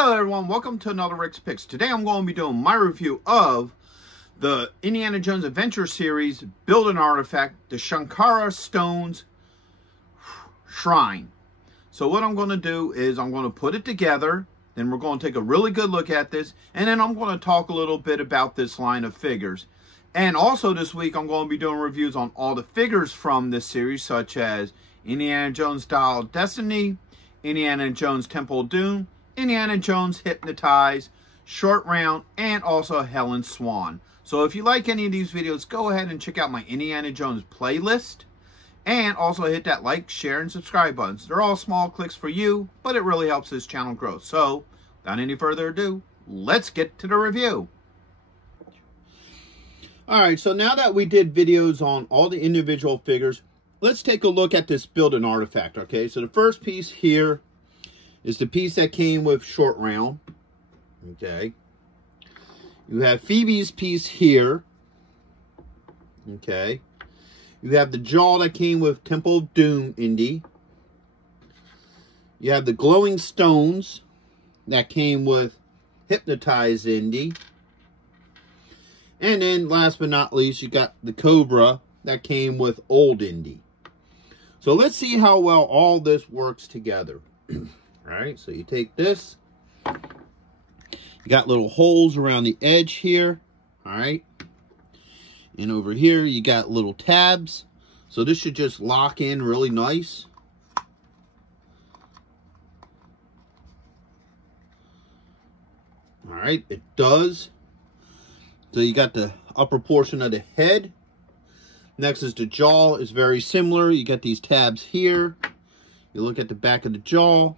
Hello everyone, welcome to another Rick's Picks. Today I'm going to be doing my review of the Indiana Jones Adventure Series Build an Artifact, the Sankara Stones Shrine. So what I'm going to do is I'm going to put it together, then we're going to take a really good look at this, and then I'm going to talk a little bit about this line of figures. And also this week I'm going to be doing reviews on all the figures from this series, such as Indiana Jones Dial of Destiny, Indiana Jones Temple of Doom, Indiana Jones Hypnotize, Short Round, and also Helen Swan. So if you like any of these videos, go ahead and check out my Indiana Jones playlist. And also hit that like, share, and subscribe buttons. They're all small clicks for you, but it really helps this channel grow. So, without any further ado, let's get to the review. Alright, so now that we did videos on all the individual figures, let's take a look at this Build an Artifact, okay? So the first piece here is the piece that came with Short Round, okay? You have Phoebe's piece here, okay? You have the jaw that came with Temple of Doom Indy. You have the glowing stones that came with Hypnotize Indy. And then last but not least, you got the Cobra that came with Old Indy. So let's see how well all this works together. Alright, so you take this. You got little holes around the edge here. Alright. And over here, you got little tabs. So this should just lock in really nice. Alright, it does. So you got the upper portion of the head. Next is the jaw. Is very similar. You got these tabs here. You look at the back of the jaw.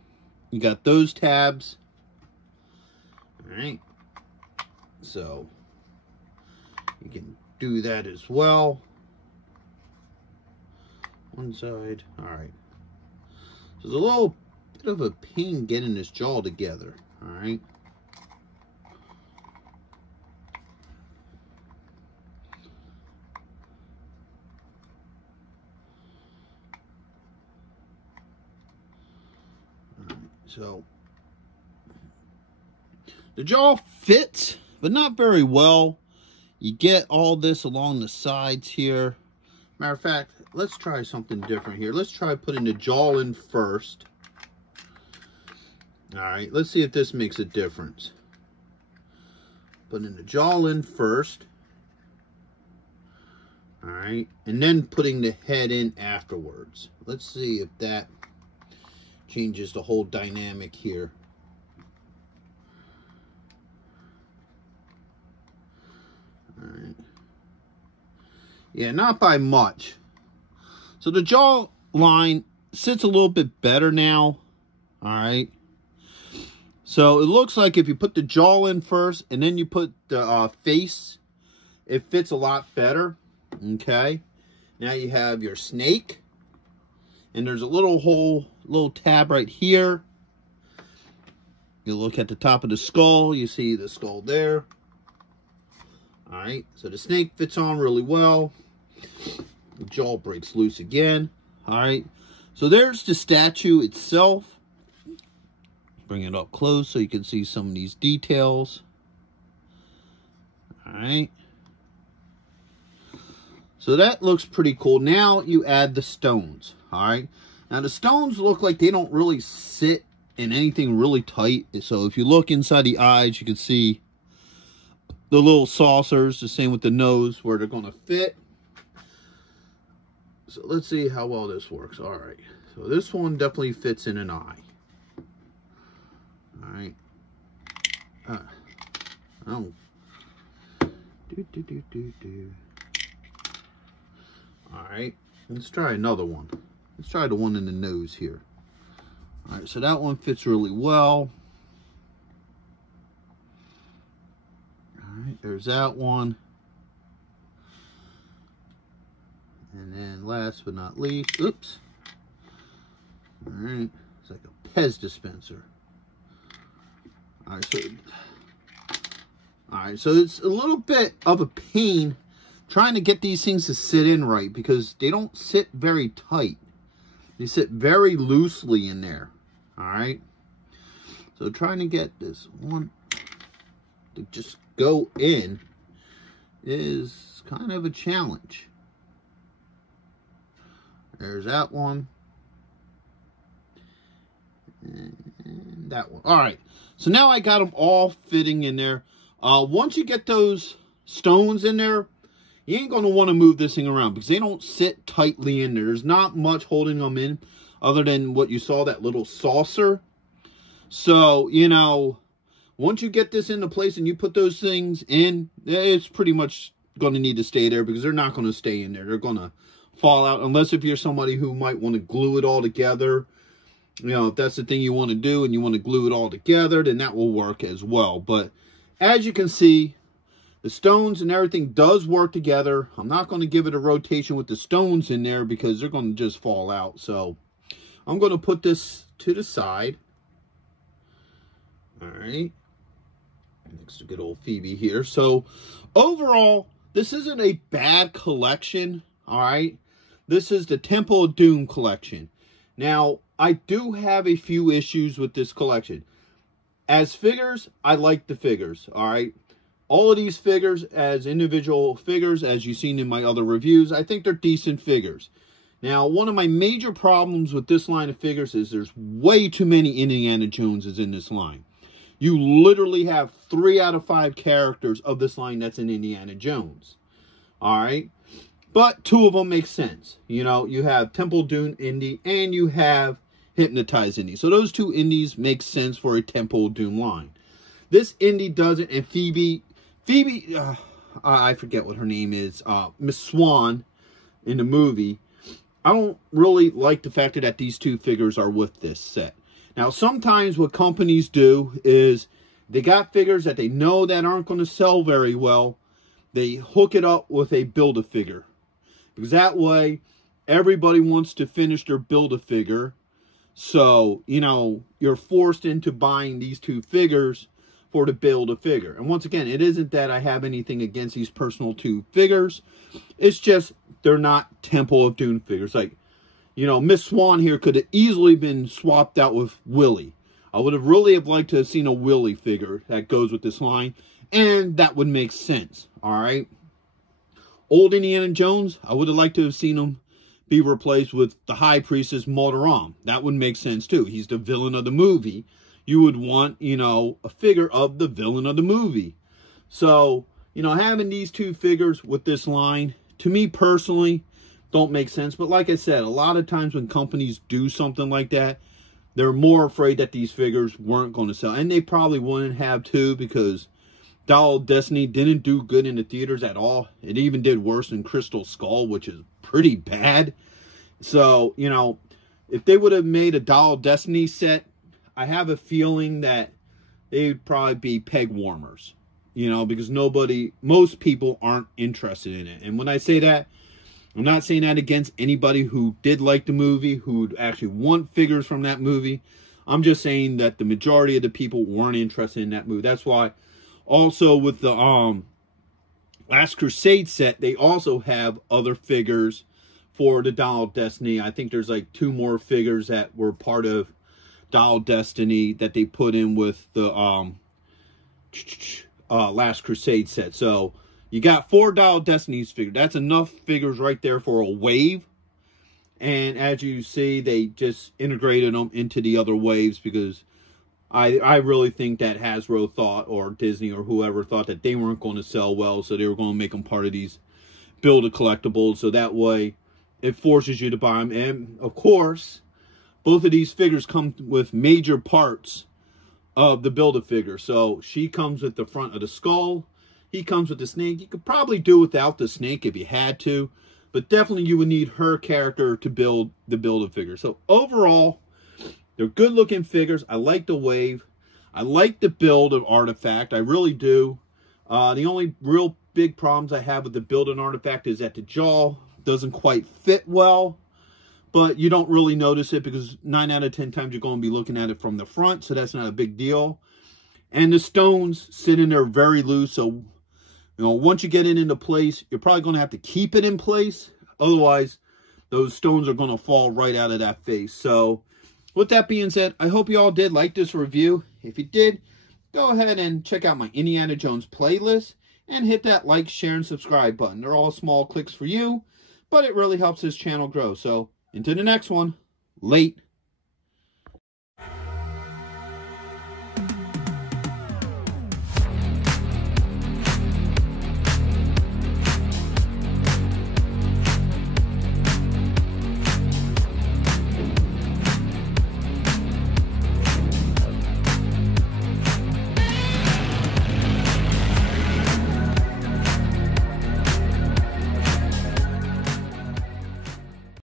You got those tabs. Alright. So you can do that as well. One side. Alright. So there's a little bit of a pain getting this jaw together. Alright. So the jaw fits, but not very well. You get all this along the sides here. Matter of fact, let's try something different here. Let's try putting the jaw in first. Alright, let's see if this makes a difference. Putting the jaw in first. Alright, and then putting the head in afterwards. Let's see if that changes the whole dynamic here. Alright. Yeah, not by much. So the jaw line sits a little bit better now. Alright. So it looks like if you put the jaw in first and then you put the face, it fits a lot better. Okay. Now you have your snake. And there's a little hole, little tab right here. You look at the top of the skull, you see the skull there. Alright, so the snake fits on really well. The jaw breaks loose again. Alright, so there's the statue itself. Bring it up close so you can see some of these details. Alright. So that looks pretty cool. Now you add the stones. Alright. Now the stones look like they don't really sit in anything really tight. So if you look inside the eyes, you can see the little saucers. The same with the nose where they're going to fit. So let's see how well this works. Alright. So this one definitely fits in an eye. Alright. Alright. Let's try another one. Let's try the one in the nose here. Alright, so that one fits really well. Alright, there's that one. And then last but not least, oops. Alright, it's like a Pez dispenser. Alright, so it's a little bit of a pain trying to get these things to sit in right because they don't sit very tight. They sit very loosely in there. Alright. So trying to get this one to just go in is kind of a challenge. There's that one. And that one. All right. So now I got them all fitting in there. Once you get those stones in there, you ain't going to want to move this thing around because they don't sit tightly in there. There's not much holding them in other than what you saw, that little saucer. So, you know, once you get this into place and you put those things in, it's pretty much going to need to stay there because they're not going to stay in there. They're going to fall out unless if you're somebody who might want to glue it all together. You know, if that's the thing you want to do and you want to glue it all together, then that will work as well. But as you can see, the stones and everything does work together. I'm not going to give it a rotation with the stones in there because they're going to just fall out. So I'm going to put this to the side. All right. Next to good old Phoebe here. So overall, this isn't a bad collection. All right. This is the Temple of Doom collection. Now, I do have a few issues with this collection. As figures, I like the figures. All right. All of these figures as individual figures, as you've seen in my other reviews, I think they're decent figures. Now, one of my major problems with this line of figures is there's way too many Indiana Joneses in this line. You literally have 3 out of 5 characters of this line that's in Indiana Jones. All right. But 2 of them make sense. You know, you have Temple Doom Indy and you have Hypnotized Indy. So those 2 indies make sense for a Temple Doom line. This Indy doesn't, and Phoebe, I forget what her name is, Miss Swan in the movie. I don't really like the fact that these 2 figures are with this set. Now, sometimes what companies do is they got figures that they know that aren't going to sell very well. They hook it up with a Build-A-Figure. Because that way, everybody wants to finish their Build-A-Figure. So, you know, you're forced into buying these 2 figures for the Build-A-Figure. And once again, it isn't that I have anything against these personal 2 figures. It's just they're not Temple of Doom figures. Like, you know, Miss Swan here could have easily been swapped out with Willie. I would have really liked to have seen a Willie figure that goes with this line. And that would make sense. All right. Old Indiana Jones, I would have liked to have seen him be replaced with the High Priestess Mortaram. That would make sense too. He's the villain of the movie. You would want, you know, a figure of the villain of the movie. So, you know, having these 2 figures with this line, to me personally, don't make sense. But like I said, a lot of times when companies do something like that, they're more afraid that these figures weren't going to sell. And they probably wouldn't have too, because Doll of Destiny didn't do good in the theaters at all. It even did worse than Crystal Skull, which is pretty bad. So, you know, if they would have made a Doll of Destiny set, I have a feeling that they'd probably be peg warmers. You know, because most people aren't interested in it. And when I say that, I'm not saying that against anybody who did like the movie, who would actually want figures from that movie. I'm just saying that the majority of the people weren't interested in that movie. That's why also with the Last Crusade set, they also have other figures for the Doll of Destiny. I think there's like 2 more figures that were part of Doll of Destiny that they put in with the Last Crusade set. So you got 4 Doll of Destiny's figures. That's enough figures right there for a wave. And as you see, they just integrated them into the other waves because I really think that Hasbro thought, or Disney or whoever thought, that they weren't going to sell well. So they were going to make them part of these Build-A-Collectibles. So that way it forces you to buy them. And of course, both of these figures come with major parts of the Build-A-Figure. So she comes with the front of the skull. He comes with the snake. You could probably do without the snake if you had to. But definitely you would need her character to build the Build-A-Figure. So overall, they're good looking figures. I like the wave. I like the build of Artifact. I really do. The only real big problems I have with the build of Artifact is that the jaw doesn't quite fit well. But you don't really notice it because 9 out of 10 times you're going to be looking at it from the front. So that's not a big deal. And the stones sit in there very loose. So, you know, once you get it into place, you're probably going to have to keep it in place. Otherwise, those stones are going to fall right out of that face. So, with that being said, I hope you all did like this review. If you did, go ahead and check out my Indiana Jones playlist and hit that like, share, and subscribe button. They're all small clicks for you, but it really helps this channel grow. So, until the next one, late.